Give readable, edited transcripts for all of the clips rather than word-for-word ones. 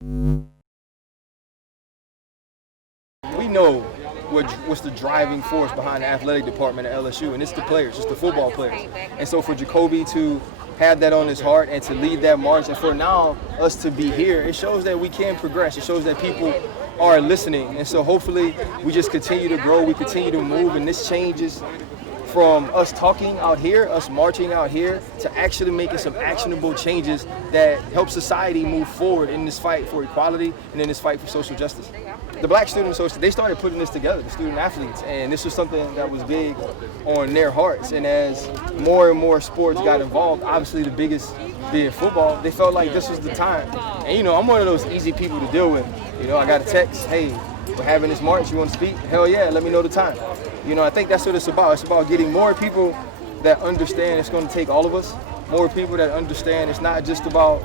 We know what's the driving force behind the athletic department at LSU, and it's the players, it's the football players. And so for Jacoby to have that on his heart and to lead that march, and for now us to be here, it shows that we can progress. It shows that people are listening. And so hopefully we just continue to grow, we continue to move, and this changes from us talking out here, us marching out here, to actually making some actionable changes that help society move forward in this fight for equality and in this fight for social justice. The Black Student Association, they started putting this together, the student athletes, and this was something that was big on their hearts. And as more and more sports got involved, obviously the biggest being football, they felt like this was the time. And I'm one of those easy people to deal with. I got a text, hey, we're having this march, you want to speak? Hell yeah, let me know the time. I think that's what it's about. It's about getting more people that understand it's going to take all of us, more people that understand it's not just about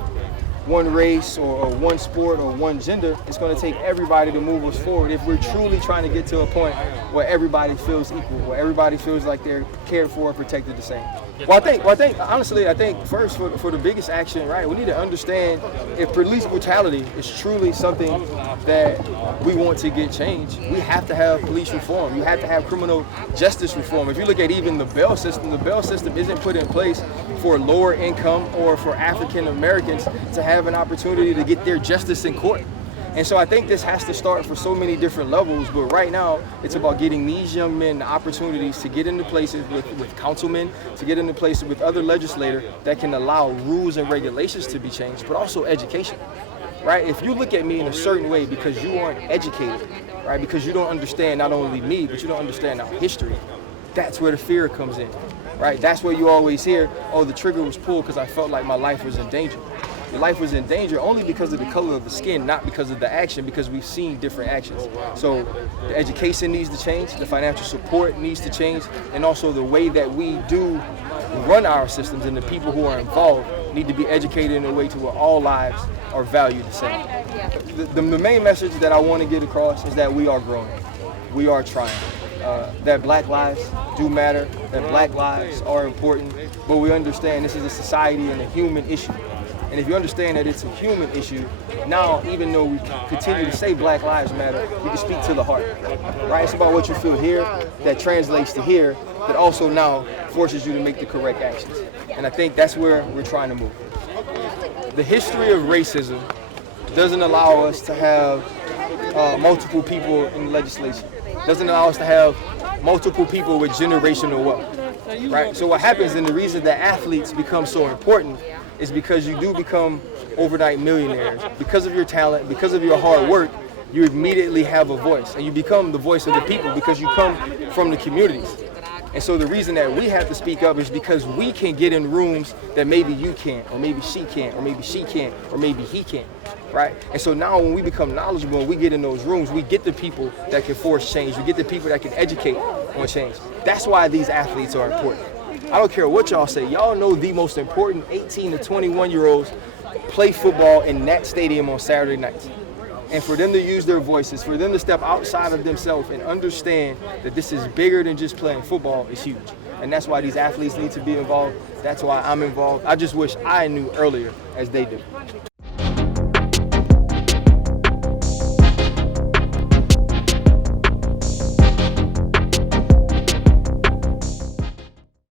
one race or one sport or one gender. It's going to take everybody to move us forward if we're truly trying to get to a point where everybody feels equal, where everybody feels like they're cared for and protected the same. Well, I think honestly, first for the biggest action, right, we need to understand if police brutality is truly something that we want to get changed, we have to have police reform. You have to have criminal justice reform. If you look at even the bail system isn't put in place for lower income or for African Americans to have an opportunity to get their justice in court. And so I think this has to start for so many different levels, but right now it's about getting these young men the opportunities to get into places with councilmen, to get into places with other legislators that can allow rules and regulations to be changed, but also education, right? If you look at me in a certain way because you aren't educated, right, because you don't understand not only me, but you don't understand our history, that's where the fear comes in, right? That's where you always hear, oh, the trigger was pulled because I felt like my life was in danger. Your life was in danger only because of the color of the skin, not because of the action, because we've seen different actions. So the education needs to change, the financial support needs to change, and also the way that we do run our systems and the people who are involved need to be educated in a way to where all lives are valued the same. The main message that I want to get across is that we are growing, we are trying. That Black lives do matter, that Black lives are important, but we understand this is a society and a human issue. And if you understand that it's a human issue, now even though we continue to say Black lives matter, we can speak to the heart, right? It's about what you feel here that translates to here, that also now forces you to make the correct actions. And I think that's where we're trying to move. The history of racism doesn't allow us to have multiple people in the legislation. Doesn't allow us to have multiple people with generational wealth, right? So what happens, and the reason that athletes become so important is because you do become overnight millionaires. Because of your talent, because of your hard work, you immediately have a voice, and you become the voice of the people because you come from the communities. And so the reason that we have to speak up is because we can get in rooms that maybe you can't, or maybe she can't, or maybe she can't, or maybe he can't, right? And so now when we become knowledgeable and we get in those rooms, we get the people that can force change, we get the people that can educate on change. That's why these athletes are important. I don't care what y'all say, y'all know the most important 18 to 21-year-olds play football in that stadium on Saturday nights. And for them to use their voices, for them to step outside of themselves and understand that this is bigger than just playing football is huge. And that's why these athletes need to be involved. That's why I'm involved. I just wish I knew earlier as they do.